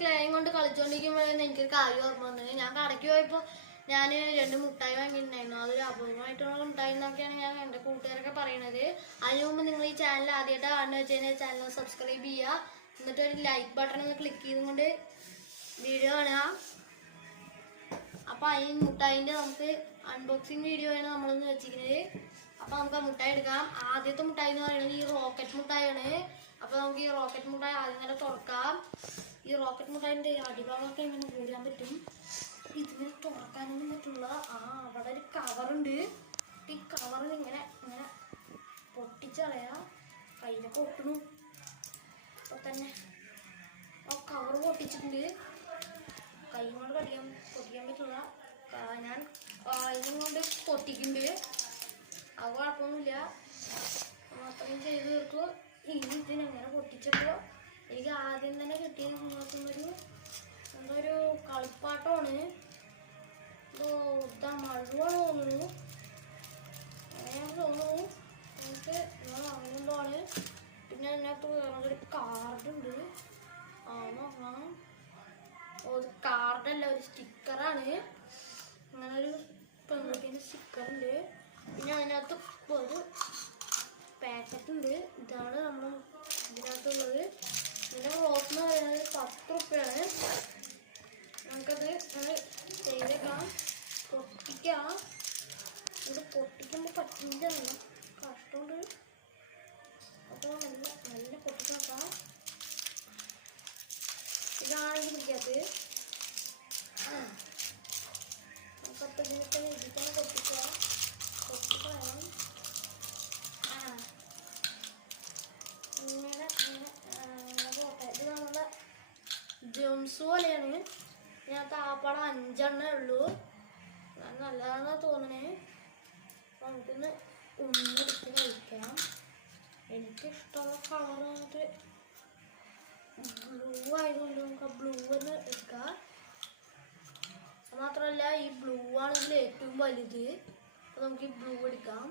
ക്ലേയും കൊണ്ട് കളിച്ചോണ്ടിരിക്കുമ്പോഴാണ് എനിക്കൊരു കാര്യം ഓർമ്മ വന്നത്. ഞാൻ കടയ്ക്ക് പോയപ്പോൾ ഞാൻ 2 മുട്ടായി വാങ്ങിയിട്ടുണ്ടായിരുന്നു. അതൊരു അപൂർവമായിട്ടുള്ള മുട്ടായി എന്നൊക്കെയാണ് ഞാൻ എൻ്റെ കൂട്ടുകാരൊക്കെ പറയണത്. അതിന് മുമ്പ് നിങ്ങൾ ഈ ചാനൽ ആദ്യമായിട്ട് കാണുന്ന വെച്ച് കഴിഞ്ഞാൽ ചാനൽ സബ്സ്ക്രൈബ് ചെയ്യുക. എന്നിട്ട് ഒരു ലൈക്ക് ബട്ടൺ ഒന്ന് ക്ലിക്ക് ചെയ്തുകൊണ്ട് വീഡിയോ കാണുക. അപ്പോൾ ഈ മുട്ടായിൻ്റെ നമുക്ക് അൺബോക്സിങ് വീഡിയോ ആണ് നമ്മളൊന്ന് വെച്ചിരിക്കുന്നത്. അപ്പോൾ നമുക്ക് ആ മുട്ടായി എടുക്കാം. ആദ്യത്തെ മുട്ടായി എന്ന് പറയുന്നത് ഈ റോക്കറ്റ് മുട്ടായിയാണ്. അപ്പോൾ നമുക്ക് ഈ റോക്കറ്റ് മുട്ടായി ആദ്യം തന്നെ തുറക്കാം. ഈ റോക്കറ്റ് മുട്ടായിൻ്റെ അടിഭാഗമൊക്കെ ഇങ്ങനെ ഊരാൻ പറ്റും. ഇതിന് തുറക്കാനൊന്നും പറ്റില്ല. അവിടെ ഒരു കവറുണ്ട്. ഈ കവറിൽ ഇങ്ങനെ ഇങ്ങനെ പൊട്ടിച്ചളയാ. കയ്യിലൊക്കെ ഒട്ടണു. അപ്പോൾ തന്നെ ആ കവർ പൊട്ടിച്ചിട്ടുണ്ട്. കൈ കൊണ്ട് പൊട്ടിക്കാൻ പറ്റില്ല. ഞാൻ കാലും കൊണ്ട് പൊട്ടിക്കുന്നുണ്ട്. അത് കുഴപ്പമൊന്നുമില്ല. മാത്രം ചെയ്ത് തീർക്കും. ഇനി ഇതിനെങ്ങനെ പൊട്ടിച്ചപ്പോൾ എനിക്ക് ആദ്യം തന്നെ കിട്ടിയ നോക്കുന്നൊരു എന്തോ ഒരു കളിപ്പാട്ടമാണ്. മഴുവാണ് തോന്നുന്നു. അങ്ങനെ തോന്നുന്നു. എനിക്ക് അങ്ങനെന്തോണ്. പിന്നെ അതിനകത്ത് വേറൊരു കാർഡുണ്ട്. നോക്കാം. ഒരു കാർഡല്ല, ഒരു സ്റ്റിക്കറാണ്. അങ്ങനെ ഒരു പെൺകുട്ടീൻ്റെ സ്റ്റിക്കറുണ്ട്. പിന്നെ അതിനകത്ത് ഒരു പാക്കറ്റ് ഉണ്ട്. ഇതാണ് നമ്മൾ ഇതിനകത്തുള്ളത്. ഇതിൻ്റെ റോസ് എന്ന് പറയുന്നത് 10 റുപ്യാണ്. നമുക്കത് ചെയ്തേക്കാം. പൊട്ടിക്കാം. ഇത് പൊട്ടിക്കുമ്പോൾ പറ്റില്ല, കഷ്ടമുണ്ട്. അപ്പോൾ നല്ല പൊട്ടിക്കാം. ഇതാണ് ഇത് പിടിക്കാത്തത്. നമുക്കപ്പോൾ ഇതിനൊക്കെ ഇതിക്കാൻ പൊട്ടിക്കാം. പൊട്ടിക്കണം. ഇങ്ങനെ പോട്ടെ. ഇത് നമ്മുടെ ജംസ് പോലെയാണ്. ഇതിനകത്ത് ആപ്പാടെ 5 എണ്ണേ ഉള്ളൂ. നല്ലതാണെന്നാണ് തോന്നണേ. അപ്പോൾ നമുക്കിന്ന് ഒന്നെടുത്ത് കഴിക്കാം. എനിക്കിഷ്ടമുള്ള കളർ വന്നിട്ട് ബ്ലൂ ആയതുകൊണ്ട് നമുക്ക് ആ ബ്ലൂ തന്നെ എടുക്കാം. മാത്രമല്ല ഈ ബ്ലൂ ആണ് ഇതിൽ ഏറ്റവും വലുത്. അപ്പോൾ നമുക്ക് ഈ ബ്ലൂ എടുക്കാം.